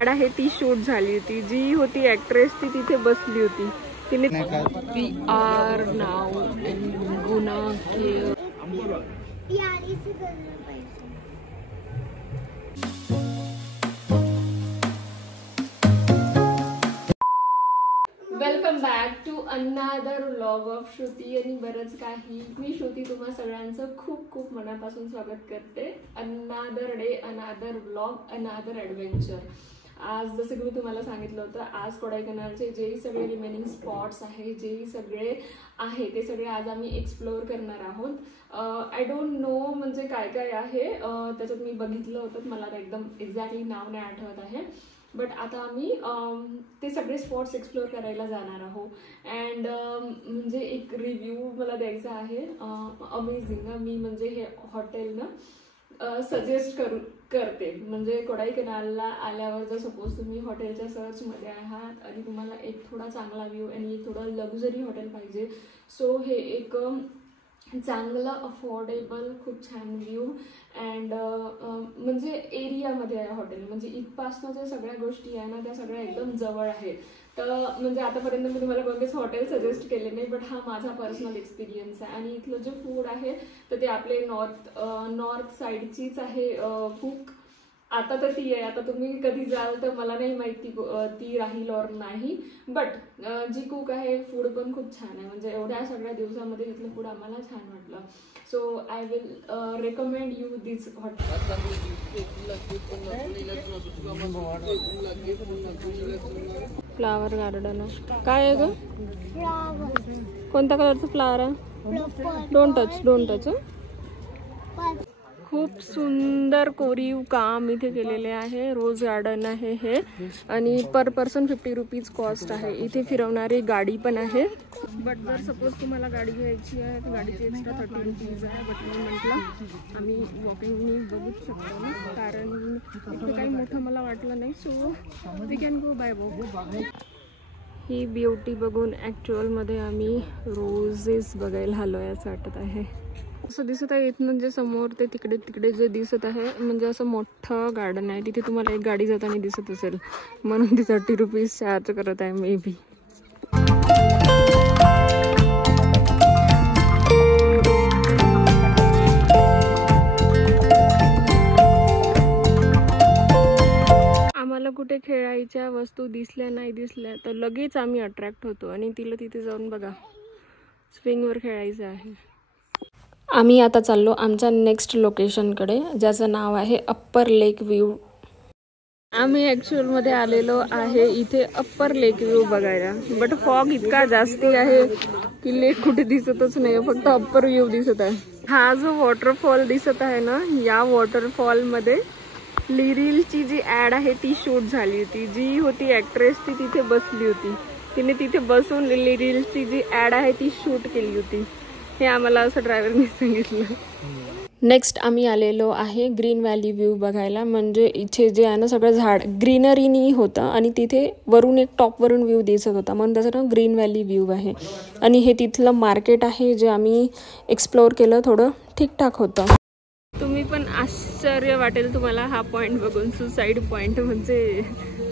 आहे ती शूट झाली होती, जी होती ऍक्ट्रेस ती तिथे बसली होती. तिने we are now in Guna cave. Welcome back to another vlog of Shruti आणि बरंच काही. मी श्रुती तुम्हा सगळ्यांचं खूप खूप मनापासून स्वागत करते. Another day, another vlog, another adventure. आज जसं की मी तुम्हाला सांगितलं होतं, आज कोडाईकनालचे जेही सगळे रिमेनिंग स्पॉट्स आहे, जेही सगळे आहे ते सगळे आज आम्ही एक्सप्लोअर करणार आहोत. आय डोंट नो म्हणजे काय काय आहे त्याच्यात. मी बघितलं होतं, मला आता एकदम एक्झॅक्टली नाव नाही आठवत आहे. बट आता आम्ही ते सगळे स्पॉट्स एक्सप्लोअर करायला जाणार आहोत. अँड म्हणजे एक रिव्ह्यू मला द्यायचा आहे. अमेझिंग. मी म्हणजे हे हॉटेल ना सजेस्ट करते. म्हणजे कोडाईकनालला आल्यावर जर सपोज तुम्ही हॉटेलच्या सर्चमध्ये आहात आणि तुम्हाला एक थोडा चांगला व्ह्यू आणि एक थोडं लक्झरी हॉटेल पाहिजे, सो हे एक चांगलं अफोर्डेबल खूप छान व्ह्यू अँड म्हणजे एरियामध्ये आहे हॉटेल. म्हणजे इथपासनं ज्या सगळ्या गोष्टी आहे ना त्या सगळ्या एकदम जवळ आहेत. तर म्हणजे आतापर्यंत मी तुम्हाला कोणतेच हॉटेल सजेस्ट केले नाही, बट हा माझा पर्सनल एक्सपिरियन्स आहे. आणि इथलं जे फूड आहे तर ते आपले नॉर्थ साईडचीच आहे कुक. आता तर ती आहे, आता तुम्ही कधी जाल तर मला नाही माहिती ती राहील और नाही, बट जी कुक आहे फूड पण खूप छान आहे. म्हणजे एवढ्या सगळ्या दिवसामध्ये इथलं फूड आम्हाला छान वाटलं. So I will recommend you this hotel. Flower garden काय आहे ग? कोणत्या कलरचं फ्लावर आहे? Don't touch. खूप सुंदर कोरीव काम इथे केलेले आहे. रोज गार्डन आहे हे आणि पर पर्सन 50 रुपीज कॉस्ट आहे. इथे फिरवणारी गाडी पण आहे. बट जर सपोज तुम्हाला गाडी घ्यायची आहे तर गाडीची एक्स्ट्रा 30 रुपीज आहे. बट मी म्हटलं आम्ही वॉकिंगनी बघूच शकतो ना, कारण इथे काही मोठं मला वाटलं नाही. So we can go by walk. ही ब्युटी बघून ॲक्च्युअलमध्ये आम्ही रोजेस बघायला आलो आहे असं वाटत आहे. असं दिसत आहे इथनं जे समोर ते तिकडे जे दिसत आहे म्हणजे असं मोठं गार्डन आहे. तिथे तुम्हाला एक गाडी जाताना दिसत असेल, म्हणून ती 30 रुपीज चार्ज करत आहे मे बी. आम्हाला कुठे खेळायच्या वस्तू दिसल्या नाही दिसल्या तर लगेच आम्ही अट्रॅक्ट होतो आणि तिला तिथे जाऊन बघा स्विंगवर खेळायचं आहे. आम्ही आता चाललो आमच्या नेक्स्ट लोकेशनकडे, ज्याचं नाव आहे अप्पर लेक व्ह्यू. आम्ही ॲक्च्युअलमध्ये आलेलो आहे इथे अप्पर लेक व्ह्यू बघायला, बट फॉग इतका जास्ती आहे की लेक कुठे दिसतच नाही, फक्त अप्पर व्ह्यू दिसत आहे. हा जो वॉटरफॉल दिसत आहे ना, या वॉटरफॉलमध्ये लिरिलची जी ॲड आहे ती शूट झाली होती. जी होती ॲक्ट्रेस ती तिथे बसली होती. तिने तिथे बसून लिरिलची जी ॲड आहे ती शूट केली होती. हे आम्हाला असं ड्रायव्हरने सांगितलं. नेक्स्ट आम्ही आलेलो आहे ग्रीन व्हॅली व्ह्यू बघायला. म्हणजे इथे जे आहे ना सगळं झाड ग्रीनरीनी होतं आणि तिथे वरून एक टॉपवरून व्ह्यू दिसत होता, म्हणून त्याचं नाव ग्रीन व्हॅली व्ह्यू आहे. आणि हे तिथलं मार्केट आहे जे आम्ही एक्सप्लोअर केलं, थोडं ठीकठाक होतं. तुम्ही पण आश्चर्य वाटेल तुम्हाला हा पॉईंट बघून, सुसाईड पॉईंट. म्हणजे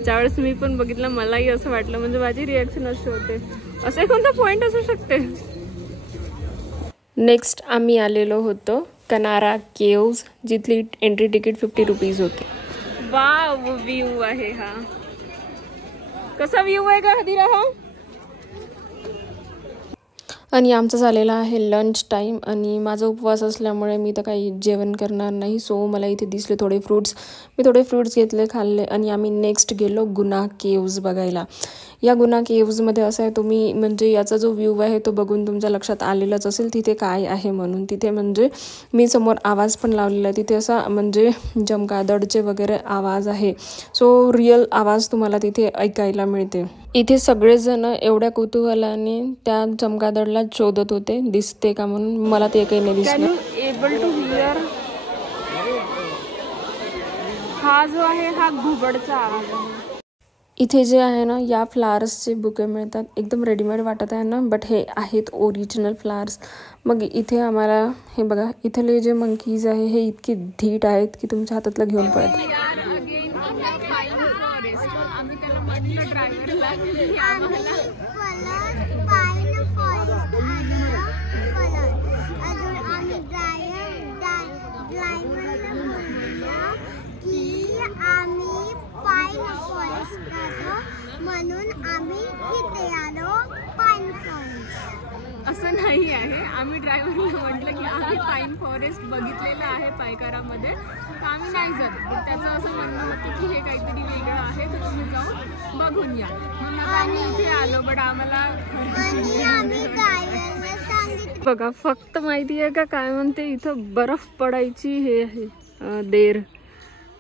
ज्यावेळेस मी पण बघितलं मलाही असं वाटलं, म्हणजे माझी रिॲक्शन अशी होते, असे कोणता पॉईंट असू शकते. नेक्स्ट आम्ही आलेलो होतो कनारा केव्ज, जिथली एंट्री तिकीट 50 रुपीज होती. वाव व्ह्यू आहे हा. कसा व्ह्यू आहे का हदीरा हा? आणि आमचा झालेला आहे लंच टाईम आणि माझा उपवास असल्यामुळे मी तर काही जेवण करणार नाही. सो मला इथे दिसले थोडे फ्रूट्स, मी थोडे फ्रूट्स घेतले, खाल्ले आणि आम्ही नेक्स्ट गेलो गुना केव्ज बघायला. या गुना केव्जमध्ये असं आहे, तुम्ही म्हणजे याचा जो व्ह्यू आहे तो बघून तुमच्या लक्षात आलेलंच असेल तिथे काय आहे म्हणून. तिथे म्हणजे मी समोर आवाज पण लावलेला आहे, तिथे असा म्हणजे चमगादडचे वगैरे आवाज आहे. सो रिअल आवाज तुम्हाला तिथे ऐकायला मिळते. इथे सगळेजण एवढ्या कुतूहलाने त्या चमगादडला शोधत होते दिसते का म्हणून. मला ते काही नाही दिसलं. एबल टू हिअर हा जो आहे हा घुबडचा आवाज आहे. इथे जे आहे ना या फ्लावर्सचे बुके मिळतात, एकदम रेडीमेड वाटत आहे ना, बट हे आहेत ओरिजिनल फ्लावर्स. मग इथे आम्हाला हे बघा, इथले जे मंकीज आहे हे इतके धीट आहेत की तुमच्या हातातलं घेऊन पळत. म्हणलं ड्रायव्हरला आम्हाला म्हणून आम्ही इथे आलो पाईन फॉरेस्ट. असं नाही आहे, आम्ही ड्रायव्हरला म्हटलं की आम्ही पाईन फॉरेस्ट बघितलेलं आहे पायकारामध्ये, तर आम्ही नाही जात. पण त्याचं असं म्हणणं होतं की हे काहीतरी वेगळं आहे, तर तुम्ही जाऊन बघून या. म्हणून आता आम्ही इथे आलो. बट आम्हाला बघा फक्त माहिती आहे का काय म्हणते, इथं बर्फ पडायची हे आहे देर.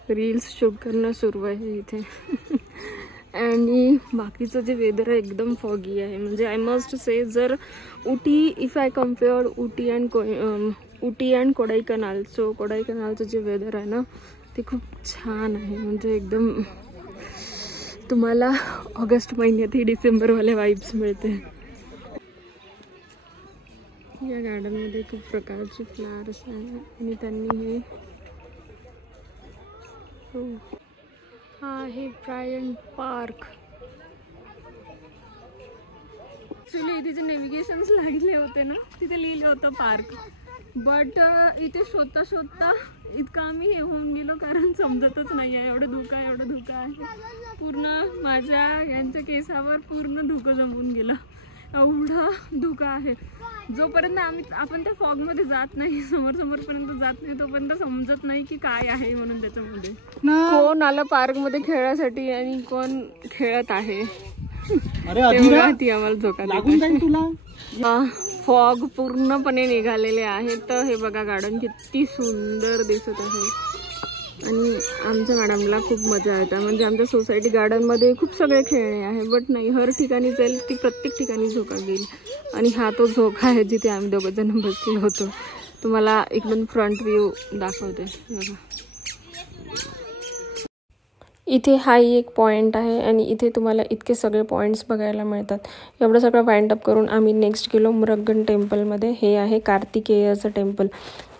रील्स शूट करणं सुरू आहे इथे. आणि बाकीचं जे वेदर आहे एकदम फॉगी आहे. म्हणजे आय मस्ट से, जर Ooty, if I compare Ooty and Kodaikanal, so कोडाईकनालचं जे वेदर आहे ना ते खूप छान आहे. म्हणजे एकदम तुम्हाला ऑगस्ट महिन्यातही डिसेंबरवाले वाईब्स मिळते. या गार्डनमध्ये खूप प्रकारचे फ्लावर्स आहे आणि त्यांनी हे हा आहे ब्रायंट पार्क. ॲक्च्युली इथे जे नेव्हिगेशन्स लागले होते ना तिथे लिहिलं होतं पार्क, बट इथे शोधता शोधता इतकं आम्ही हे होऊन गेलो कारण समजतच नाही आहे. एवढं धुकं आहे, एवढं धुकं आहे. पूर्ण माझ्या यांच्या केसावर पूर्ण धुकं जमून गेलं. एवढं धुकं आहे. जोपर्यंत आपण त्या फॉगमध्ये जात नाही, समोरपर्यंत जात नाही, तोपर्यंत समजत नाही की काय आहे म्हणून त्याच्यामध्ये. कोण आलं पार्कमध्ये खेळायसाठी आणि कोण खेळत आहे ती आम्हाला धोका देते. फॉग पूर्णपणे निघालेले आहे. तर हे बघा गार्डन किती सुंदर दिसत आहे आणि आमच्या मॅडमला खूप मजा येते. म्हणजे आमच्या सोसायटी गार्डनमध्ये खूप सगळे खेळणे आहे, बट नाही हर ठिकाणी जाईल ती प्रत्येक ठिकाणी झोका घेईल. आणि हा तो झोका आहे जिथे आम्ही दोघं जण बसलो होतो. तुम्हाला एकदम फ्रंट व्ह्यू दाखवते बघा. इथे हाही एक पॉईंट आहे आणि इथे तुम्हाला इतके सगळे पॉईंट्स बघायला मिळतात. एवढं सगळं वाइंड अप करून आम्ही नेक्स्ट गेलो मुरगन टेम्पलमध्ये. हे आहे कार्तिकेयचं टेम्पल,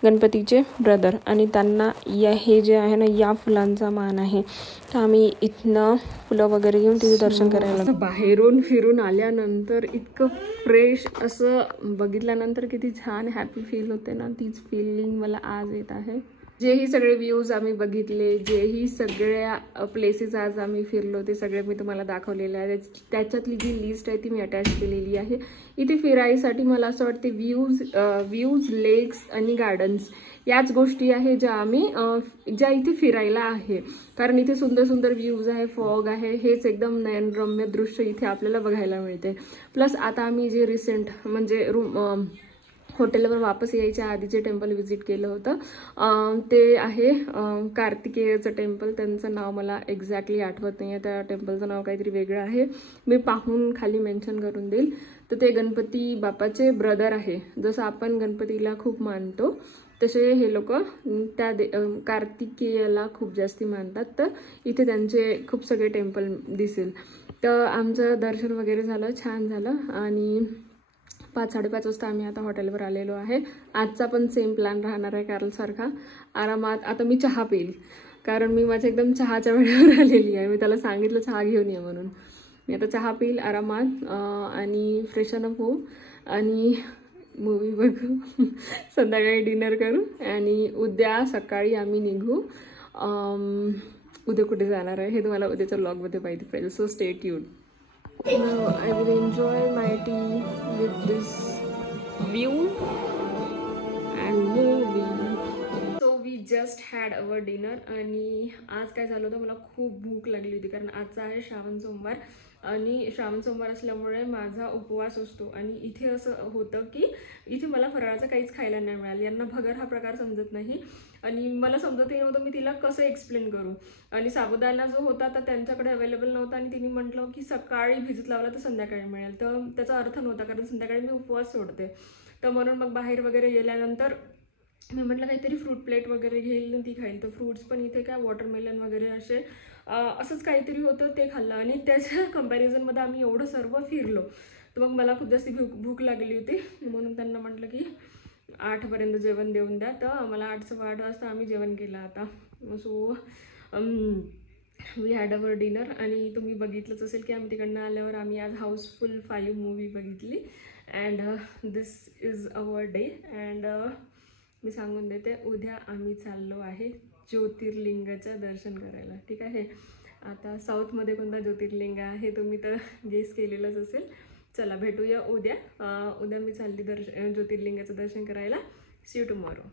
गणपतीचे ब्रदर, आणि त्यांना हे जे आहे ना या फुलांचा मान आहे. तर आम्ही इथनं फुलं वगैरे घेऊन तिथे दर्शन करायला. बाहेरून फिरून आल्यानंतर इतकं फ्रेश असं बघितल्यानंतर किती छान हॅपी फील होते ना, तीच फिलिंग मला आज येत आहे. जेही सगळे व्ह्यूज आम्ही बघितले, जेही सगळ्या प्लेसेस आज आम्ही फिरलो, ते सगळे मी तुम्हाला दाखवलेले आहे. त्याच्यातली जी लिस्ट आहे ती मी अटॅच केलेली आहे. इथे फिरायसाठी मला असं वाटते व्ह्यूज, लेक्स आणि गार्डन्स याच गोष्टी आहे ज्या इथे फिरायला आहे. कारण इथे सुंदर सुंदर व्ह्यूज आहे, फॉग आहे, हेच एकदम नयनरम्य दृश्य इथे आपल्याला बघायला मिळते. प्लस आता आम्ही जे रिसेंट म्हणजे हॉटेलवर वापस यायच्या आधी जे टेम्पल व्हिजिट केलं होतं ते आहे कार्तिकेयचं टेम्पल. त्यांचं नाव मला एक्झॅक्टली आठवत नाही आहे. त्या टेम्पलचं नाव काहीतरी वेगळं आहे, मी पाहून खाली मेन्शन करून देईल. तर ते गणपती बाप्पाचे ब्रदर आहे. जसं आपण गणपतीला खूप मानतो तसे हे लोक त्या कार्तिकेयला खूप जास्ती मानतात. तर इथे त्यांचे खूप सगळे टेम्पल दिसेल. तर आमचं दर्शन वगैरे झालं, छान झालं. आणि 5-5:30 वाजता आम्ही आता हॉटेलवर आलेलो आहे. आजचा पण सेम प्लॅन राहणार आहे कालसारखा. आरामात आता मी चहा पिईल कारण मी माझ्या एकदम चहाच्या वेळेवर आलेली आहे. मी त्याला सांगितलं चहा घेऊन ये म्हणून. मी आता चहा पिईल आरामात आणि फ्रेशन अप होऊ आणि मूवी बघू, संध्याकाळी डिनर करू आणि उद्या सकाळी आम्ही निघू. उद्या कुठे जाणार आहे हे तुम्हाला उद्याच्या व्लॉगमध्ये माहिती पाहिजे. So stay tuned. Now I will enjoy my tea with this view and movie. So we just had our dinner आणि आज काय झालं होतं, मला खूप भूक लागली होती कारण आजचा आहे श्रावण सोमवार आणि श्रावण सोमवार असल्यामुळे माझा उपवास असतो. आणि इथे असं होतं की इथे मला फराळाचं काहीच खायला नाही मिळालं. यांना भगर हा प्रकार समजत नाही आणि मला समजतही नव्हतं मी तिला कसं एक्सप्लेन करू. आणि साबुदाणा जो होता तर त्यांच्याकडे अवेलेबल नव्हता आणि तिने म्हटलं की सकाळी भिजत लावला तर संध्याकाळी मिळेल. तर त्याचा अर्थ नव्हता कारण संध्याकाळी मी उपवास सोडते. तर म्हणून मग बाहेर वगैरे गेल्यानंतर मी म्हटलं काहीतरी फ्रूट प्लेट वगैरे घेईल ती खाईल. तर फ्रूट्स पण इथे काय वॉटरमेलन वगैरे असंच काहीतरी होतं ते खाल्लं. आणि त्याच्या कंपॅरिझनमध्ये आम्ही एवढं सर्व फिरलो तर मग मला खूप जास्त भूक लागली होती. म्हणून त्यांना म्हटलं की 8पर्यंत जेवण देऊन द्या. तर आम्हाला 8:15 वाजता आम्ही जेवण केलं आता. So we had our dinner. आणि तुम्ही बघितलंच असेल की आम्ही तिकडनं आल्यावर आम्ही आज हाऊसफुल 5 मूवी बघितली. And this is our day. And मी सांगून देते, उद्या आम्ही चाललो आहे ज्योतिर्लिंगाचं दर्शन करायला. ठीक आहे. आता साऊथमध्ये कोणता ज्योतिर्लिंग आहे तुम्ही तर गेस केलेलंच असेल. चला भेटूया उद्या. उद्या मी चालली ज्योतिर्लिंगाचं दर्शन करायला. See you tomorrow.